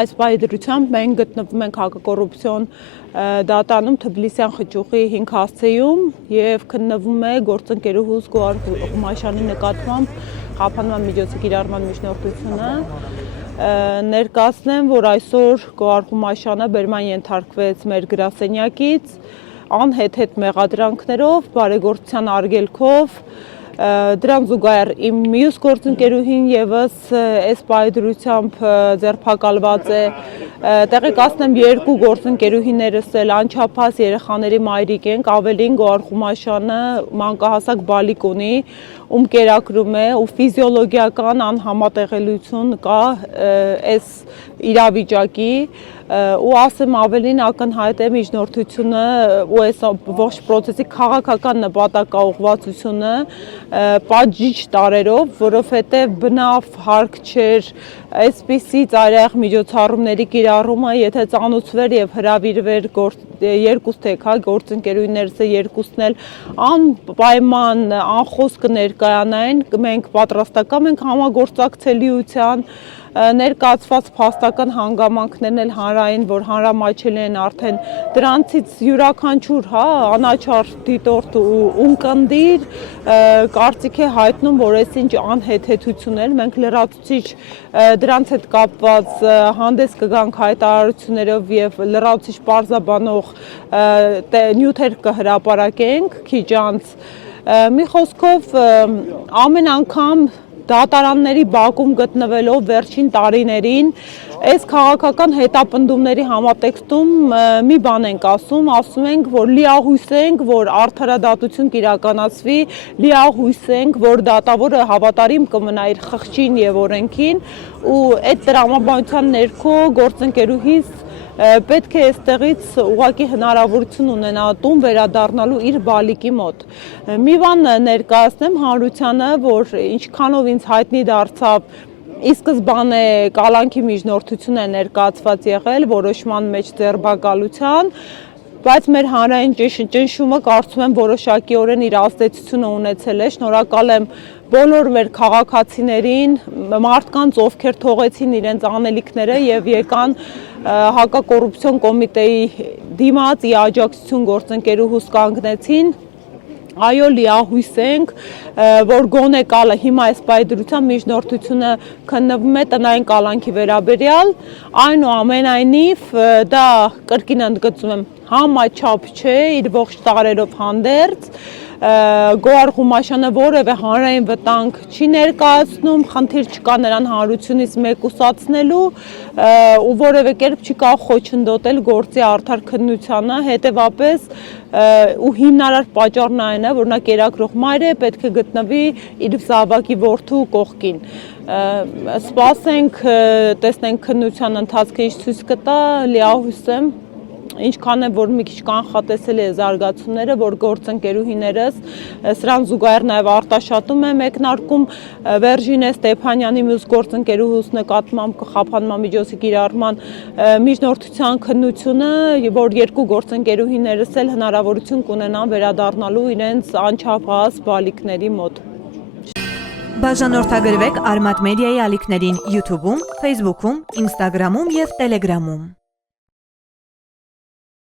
Այս պայդրությամբ մենք գտնվում ենք հակակոռուպցիոն դատարանում Թբիլիսյան խճուղի 5 հասցեում եւ քննվում է գործընկերուհուս Գոհար Ղումաշյանի նկատմամբ խափանման միջոցի կիրառման միջնորդությունը։ Ներկայացնեմ, որ այսօր Գոհար Ղումաշյանը բերման ենթարկվեց մեր գրասենյակից անհեթեթ մեղադրանքներով, բարեգործության արգելքով, դրան զուգահեռ իմ մյուս գործընկերուհին եւս այս պայդրությամբ ձերբակալված է, տեղեկացնեմ երկու գործընկերուհիներս էլ անչափահաս երեխաների մայրիկ ենք, ավելին Գոհար Ղումաշյանը մանկահասակ բալիկ ունի, ում կերակրում է ու ֆիզիոլոգիական անհամատեղելիություն կա այս իրավիճակի ու ասեմ ավելին ակնհայտ է միջնորդությունը ու այս ողջ process-ի քաղաքական նպատակաուղղվածությունը պատժիչ տարերով, որովհետև բնավ հարկ չէր այսպիսի ծայրահեղ միջոցառումների կիրառումը, եթե ծանուցվեր եւ հրավիրվեր երկուստ եք, գործընկերուհիներս երկուսն էլ անպայման անխոս կներկայանային, մենք պատրաստական ենք համագործակցելիության ներկայացված փաստական հանգամանքներն էլ հանրային, որ հանրամատչելի են արդեն դրանցից յուրաքանչյուր անաչառ դիտորդ ու ունկնդիր կարծիք է հայտնում, որ այսինչ անհեթեթություններ, մենք լրացուցիչ դրանց հետ կապված հանդես կգանք հայտարարություններով եւ լրացուցիչ պարզաբանող նյութեր կհրապարակենք քիչ անց։ Մի խոսքով ամեն անգամ դատարանների բակում գտնվելով վերջին տարիներին այս քաղաքական հետապնդումների համատեքստում մի բան ենք ասում ենք, որ լիահույս ենք, որ արդարադատություն կիրականացվի, լիահույս ենք, որ դատավորը հավատարիմ կմնա իր խղճին եւ օրենքին ու այդ տրամաբանության ներքո գործընկերուհիս պետք է այստեղից ուղղակի հնարավորություն ունենա տուն վերադառնալու իր բալիկի մոտ։ Մի բան ներկայացնեմ հանրությանը, որ ինչքանով ինձ հայտնի դարձավ ի սկզբանե կալանքի միջնորդություն է ներկայացված եղել որոշման մեջ ձերբակալության, բայց մեր հանրային ճնշումը կարծում եմ որոշակիորեն իր ազդեցությունը ունեցել է, շնորհակալ եմ բոլոր մեր քաղաքացիներին, մարդկանց, ովքեր թողեցին իրենց անելիքները եւ եկան հակակոռուպցիոն կոմիտեի դիմաց ի աջակցություն գործընկերուհուս կանգնեցին։ Այո, լիահույս ենք, որ գոնե կալը հիմա այս պայդրության միջնորդությունը քննվում է տնային կալանքի վերաբերյալ, այնուամենայնիվ դա կրկին ընդգծում եմ համաչափ չէ իր ողջ տարերով հանդերձ, Գոհար Ղումաշյանը որևէ հանրային վտանգ չի ներկայացնում, խնդիր չկա նրան հանրությունից մեկուսացնելու ու որևէ կերպ չի կարող խոչընդոտել գործի արդար քննությանը, հետևապես ու հիմնարար պատճառն այն է, որ նա կերակրող մայր է, պետք է գտնվի իր զավակի որդու կողքին։ Սպասենք, տեսնենք քննության ընթացքը ինչ ցույց կտա, լիահույս եմ, ինչքան է որ մի քիչ կանխատեսելի է զարգացումները, որ գործընկերուհիներս սրան զուգահեռ նաև արտաշատում է մեկնարկում Վերժինե Ստեփանյանի մյուս գործընկերուհուս նկատմամբ խափանման միջոցի կիրառման միջնորդության քննությունը, որ երկու գործընկերուհիներս էլ հնարավորություն կունենան վերադառնալու իրենց անչափահաս բալիկների մոտ։ Բաժանորդագրվեք Արմատ մեդիայի ալիքներին YouTube-ում, Facebook-ում, Instagram-ում եւ Telegram-ում։